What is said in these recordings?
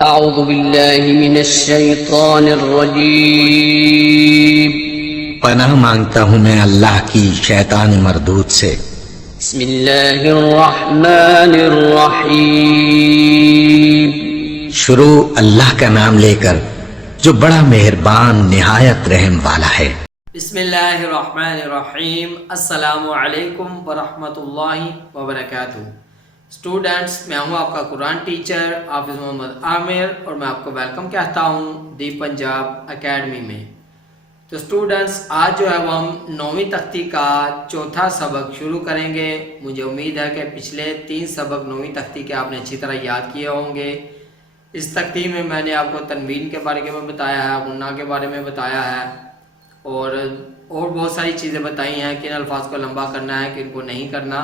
अऊज़ु बिल्लाहि मिनश्शैतानिर्रजीम। पनाह मांगता हूँ मैं अल्लाह की शैतान मरदूद से। बिस्मिल्लाहिर्रहमानिर्रहीम। शुरू अल्लाह का नाम लेकर जो बड़ा मेहरबान निहायत रहम वाला है। बिस्मिल्लाहिर्रहमानिर्रहीम। अस्सलामु अलैकुम वरहमतुल्लाहि वबरकातुहू। स्टूडेंट्स, मैं हूं आपका कुरान टीचर हाफिज़ मोहम्मद आमिर और मैं आपको वेलकम कहता हूं दी पंजाब एकेडमी में। तो स्टूडेंट्स, आज जो है वो हम 9वीं तख्ती का चौथा सबक शुरू करेंगे। मुझे उम्मीद है कि पिछले 3 सबक 9वीं तख्ती के आपने अच्छी तरह याद किए होंगे। इस तख्ती में मैंने आपको तनवीन के बारे में बताया है, गुन्ना के बारे में बताया है और बहुत सारी चीज़ें बताई हैं, किन अल्फाज को लंबा करना है, किन को नहीं करना।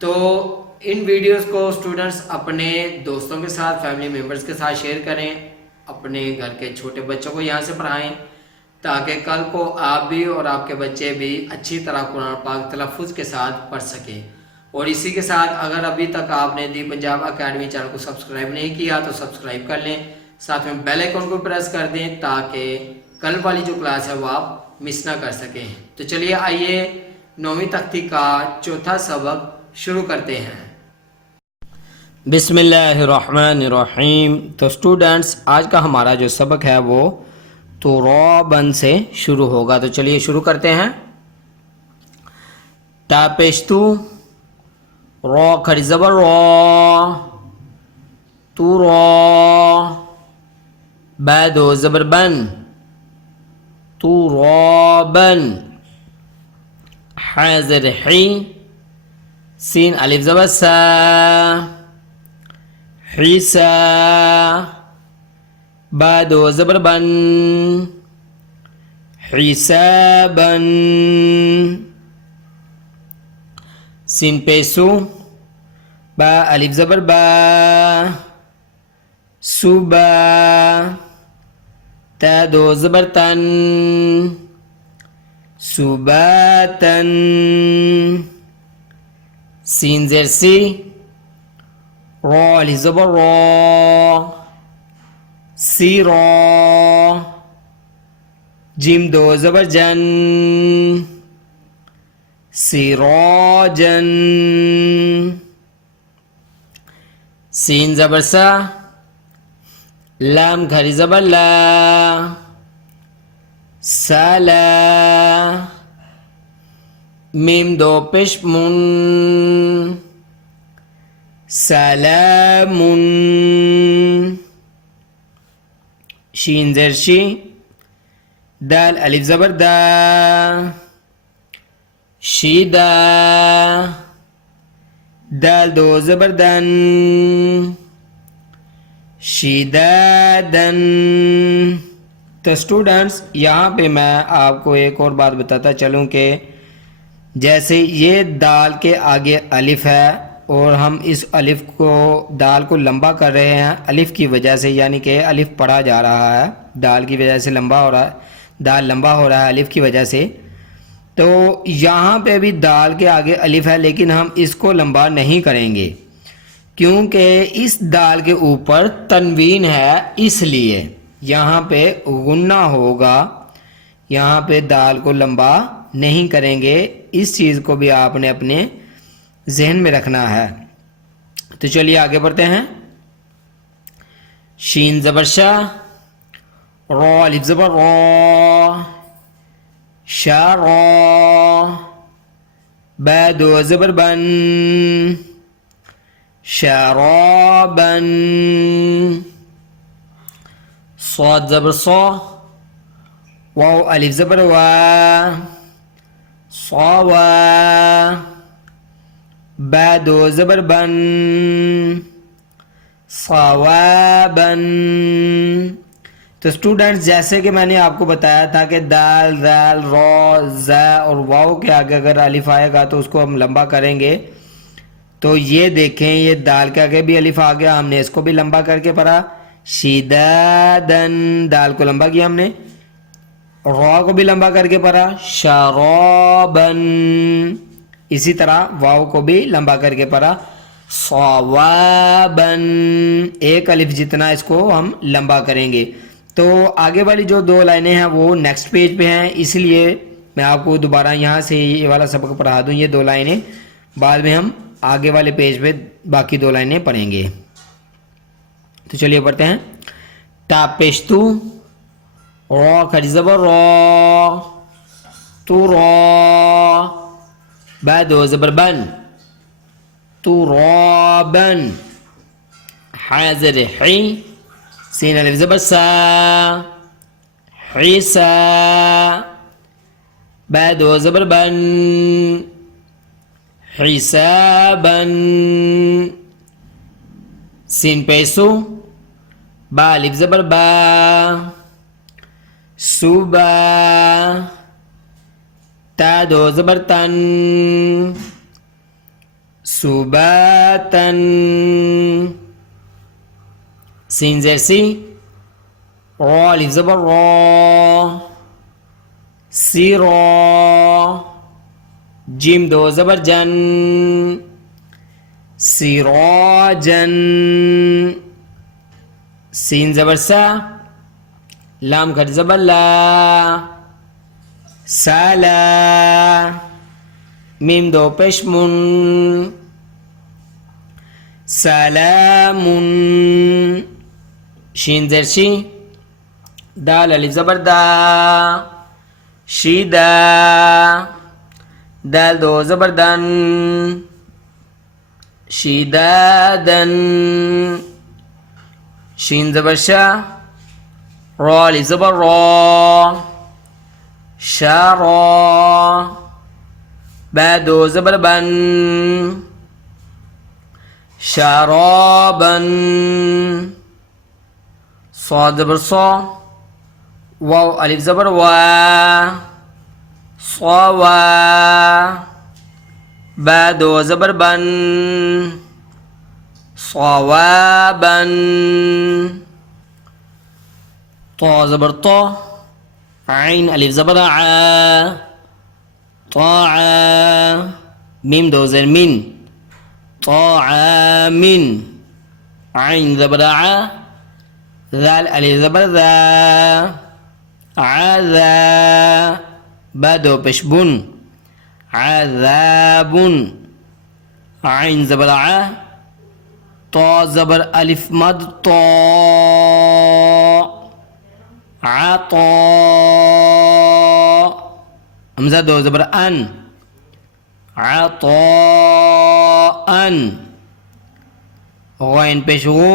तो इन वीडियोस को स्टूडेंट्स अपने दोस्तों के साथ, फैमिली मेम्बर्स के साथ शेयर करें, अपने घर के छोटे बच्चों को यहाँ से पढ़ाएं ताकि कल को आप भी और आपके बच्चे भी अच्छी तरह कुरान पाक तलफ़्फ़ुज़ के साथ पढ़ सकें। और इसी के साथ अगर अभी तक आपने दी पंजाब एकेडमी चैनल को सब्सक्राइब नहीं किया तो सब्सक्राइब कर लें, साथ में बेल आइकन को प्रेस कर दें ताकि कल वाली जो क्लास है वो आप मिस ना कर सकें। तो चलिए आइए 9वीं तख्ती का चौथा सबक शुरू करते हैं। बिस्मिल्लाहिर्रहमानिर्रहीम। तो स्टूडेंट्स, आज का हमारा जो सबक है वो तुराबन से शुरू होगा। तो चलिए शुरू करते हैं। तापेश्तु रॉ खड़ी ज़बर रॉ, तू रॉ बैदो ज़बर बन, तू रॉबन हाज़िर ही सीन अलिफ ज़बर सा, हिसा बादो ज़बर बन, हिसाबन सीन पेसु बा अलिफ ज़बर बा, सुबा ता दो ज़बर तन, सुबातन सीन ज़ेरसी रॉ अलिफ ज़बर रॉ, सीरॉ जिम दो ज़बर जन, सिरोजन सीन ज़बर सा, लाम घरी ज़बर ला, साला मीम दो पेश मुन, सलामुन शीन ज़रशी दाल अलिफ ज़बर दा, शीदा दाल दो ज़बर दन, शीदादन। तो स्टूडेंट्स, यहाँ पे मैं आपको एक और बात बताता चलूँ कि जैसे ये दाल के आगे अलिफ है और हम इस अलिफ को दाल को लंबा कर रहे हैं अलिफ की वजह से, यानी कि अलिफ पढ़ा जा रहा है, दाल की वजह से लंबा हो रहा है, दाल लंबा हो रहा है अलिफ की वजह से। तो यहाँ पे भी दाल के आगे अलिफ है लेकिन हम इसको लंबा नहीं करेंगे क्योंकि इस दाल के ऊपर तनवीन है, इसलिए यहाँ पे गुन्ना होगा। यहाँ पे दाल को लंबा नहीं करेंगे, इस चीज़ को भी आपने अपने जहन में रखना है। तो चलिए आगे बढ़ते हैं। शीन ज़बर शा, रॉ अलिफ ज़बर रॉ, शारॉ बैदो ज़बर बन, शारॉबन सौद ज़बर सौ, वाव अलिफ ज़बर वा, सौवा बैदो ज़बर बन, सवाबन। तो स्टूडेंट्स, जैसे कि मैंने आपको बताया था कि दाल, दाल, रॉ, ज़ा और वाव के आगे अगर अलिफ आएगा तो उसको हम लंबा करेंगे। तो ये देखें, ये दाल के आगे भी अलिफ आ गया, हमने इसको भी लंबा करके पढ़ा। शिदादन दाल को लंबा किया हमने, रॉ को भी लंबा करके पढ़ा। शरॉबन इसी तरह वाव को भी लंबा करके पढ़ा। सवाबन, एक अलिफ जितना इसको हम लंबा करेंगे। तो आगे वाली जो दो लाइनें हैं वो नेक्स्ट पेज पे हैं, इसलिए मैं आपको दोबारा यहाँ से ये वाला सबक पढ़ा दूँ। ये दो लाइनें बाद में हम आगे वाले पेज पे बाकी दो लाइनें पढ़ेंगे। तो चलिए पढ़ते हैं। तापेस्तु, रॉ खड़ी ज़बर रॉ, तू रॉ, बा दो ज़बर बन, तुराबन, हाज़र ही, सीन अलिफ ज़बर सा, हिसा, बा दो ज़बर बन, हिसाबन, सीन पेसु, बा अलिफ ज़बर बा, सुबा, ता दो ज़बर तन, सुबातन, सीन जैसी, रॉ अलिफ ज़बर रॉ, सिरॉ, जिम दो ज़बर जन, सिरॉजन, सीन ज़बर सा, लाम खट ज़बर ला, साला, मीम दो पेश मुन, सलामुन, शीन जरशी, दाल अलिफ ज़बर दा, शीदा, दाल दो ज़बर दन, शीदादन, शीन ज़बर शा, रॉ अलिफ ज़बर रॉ, शारॉ, बा दो ज़बर बन, शारॉबन, सॉ ज़बर सॉ, वाव अलिफ ज़बर वा, सॉवा, बा दो ज़बर बन, सवाबन, तो ज़बर तो, आइन अलिफ ज़बर आ, ताआ, मीम दो ज़र मिन, ताआमिन, आइन ज़बर आ, ज़ाल अलिफ ज़बर ज़ा, आज़ा, बा दो पेश बुन, आज़ाबुन, आइन ज़बर आ, तो ज़बर अलिफ मद तो, आतो, हमज़ा दो ज़बर अन, आतो अन, गैन पेश गु,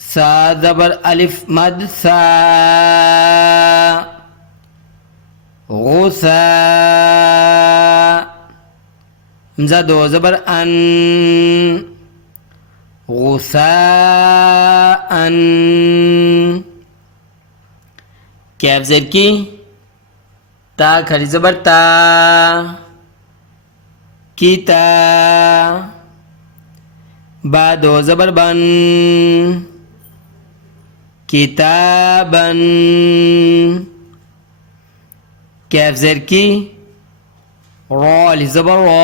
सा ज़बर अलिफ मद सा, गुसा, हमज़ा दो ज़बर अन, गुसाअन, कैफ ज़ेर की, ता खड़ी ज़बर ता, कीता, बा दो ज़बर बन, किताबन, कैफ ज़ेर की, रॉ अलिफ ज़बर रॉ,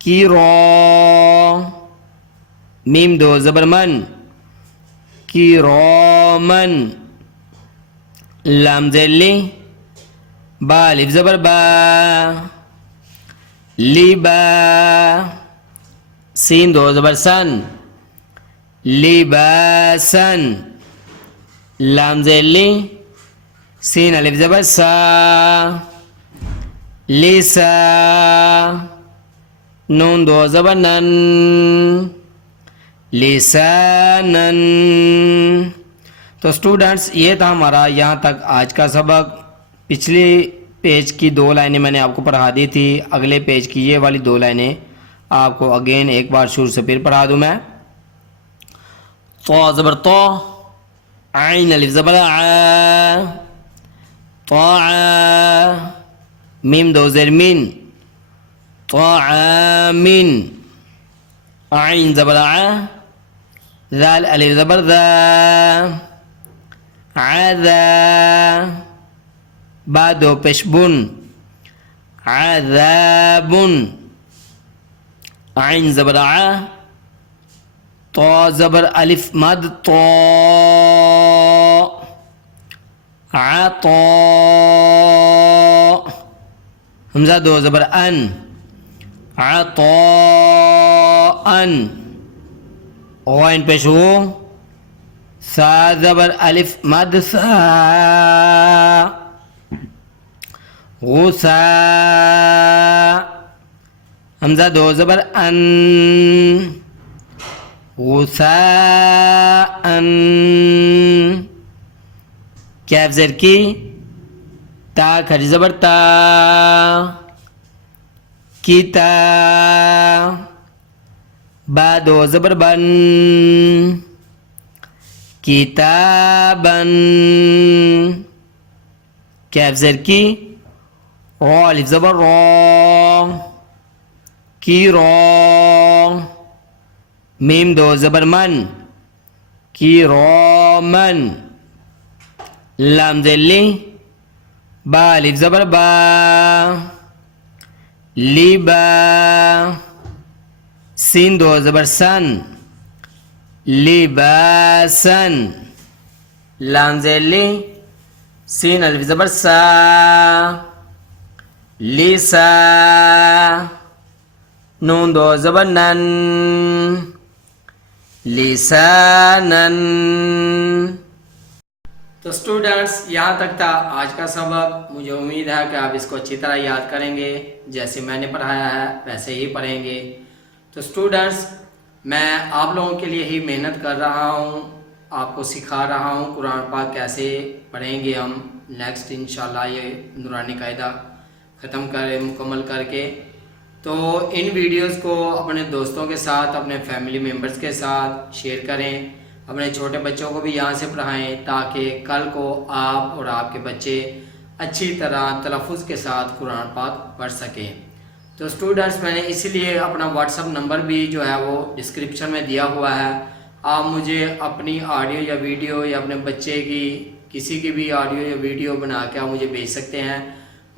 की रॉ, मीम दो ज़बर मन, की रोमन, लाम ज़ेर ली, बा अलिफ ज़बर बा, लिबा, सीन दो ज़बर सन, लिबासन, लाम ज़ेर ली, सीन अलिफ ज़बर सा, लिसा, नून दो ज़बर नन, लिसानन। तो स्टूडेंट्स ये था हमारा यहाँ तक आज का सबक। पिछले पेज की दो लाइनें मैंने आपको पढ़ा दी थी, अगले पेज की ये वाली दो लाइनें आपको अगेन एक बार शुरू से फिर पढ़ा दूँ मैं। तो ज़बर तो, आइन अलिफ ज़बर आ, तो मीम दो ज़ेर मिन, तो मिन, आइन ज़बर आ, ज़ाल अलिफ ज़बर ज़ा, आज़ा, बा दो पेश बुन, आज़ाबुन, आइन ज़बर आ, तो ज़बर अलिफ मद तो, आ तो, हमज़ा दो ज़बर अन, आ तो अन, ओइन पेश हो, सा ज़बर अलिफ मद सा, गुसा, हमज़ा दो ज़बर अन, गुसा अन, कैफ ज़ेर की, ता खड़ी ज़बर ता, कीता, बा दो ज़बर बन, किताबन, कैफ ज़ेर की, रो अलिफ ज़बर रो, की रो, मीम दो ज़बर मन, की रो मन, लाम ज़ेली, बा अलिफ ज़बर बा, लिबा, सीन दो ज़बर सन, लिबासन, लाम ज़ेली, सीन अलिफ ज़बर सा, लिसा, नून दो ज़बर नन, लिसानन। तो स्टूडेंट्स, यहाँ तक था आज का सबक। मुझे उम्मीद है कि आप इसको अच्छी तरह याद करेंगे, जैसे मैंने पढ़ाया है वैसे ही पढ़ेंगे। तो स्टूडेंट्स, मैं आप लोगों के लिए ही मेहनत कर रहा हूँ, आपको सिखा रहा हूँ कुरान पाक कैसे पढ़ेंगे हम नेक्स्ट इंशाल्लाह ये नूरानी कायदा ख़त्म करें मुकम्मल करके। तो इन वीडियोस को अपने दोस्तों के साथ, अपने फैमिली मेम्बर्स के साथ शेयर करें, अपने छोटे बच्चों को भी यहाँ से पढ़ाएं, ताकि कल को आप और आपके बच्चे अच्छी तरह तलफ़ुज़ के साथ कुरान पाक पढ़ सकें। तो स्टूडेंट्स, मैंने इसीलिए अपना व्हाट्सअप नंबर भी जो है वो डिस्क्रिप्शन में दिया हुआ है। आप मुझे अपनी ऑडियो या वीडियो या अपने बच्चे की किसी की भी ऑडियो या वीडियो बना के आप मुझे भेज सकते हैं।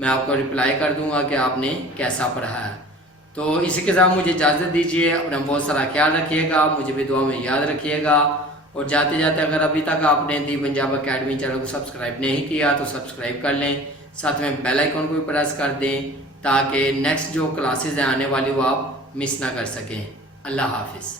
मैं आपको रिप्लाई कर दूंगा कि आपने कैसा पढ़ा है। तो इसी के साथ मुझे इजाज़त दीजिए। अपना बहुत सारा ख्याल रखिएगा, मुझे भी दुआ में याद रखिएगा। और जाते जाते अगर अभी तक आपने दी पंजाब अकेडमी चैनल को सब्सक्राइब नहीं किया तो सब्सक्राइब कर लें, साथ में बेल आइकन को भी प्रेस कर दें, ताकि नेक्स्ट जो क्लासेस हैं आने वाली वो आप मिस ना कर सकें। अल्लाह हाफिज़।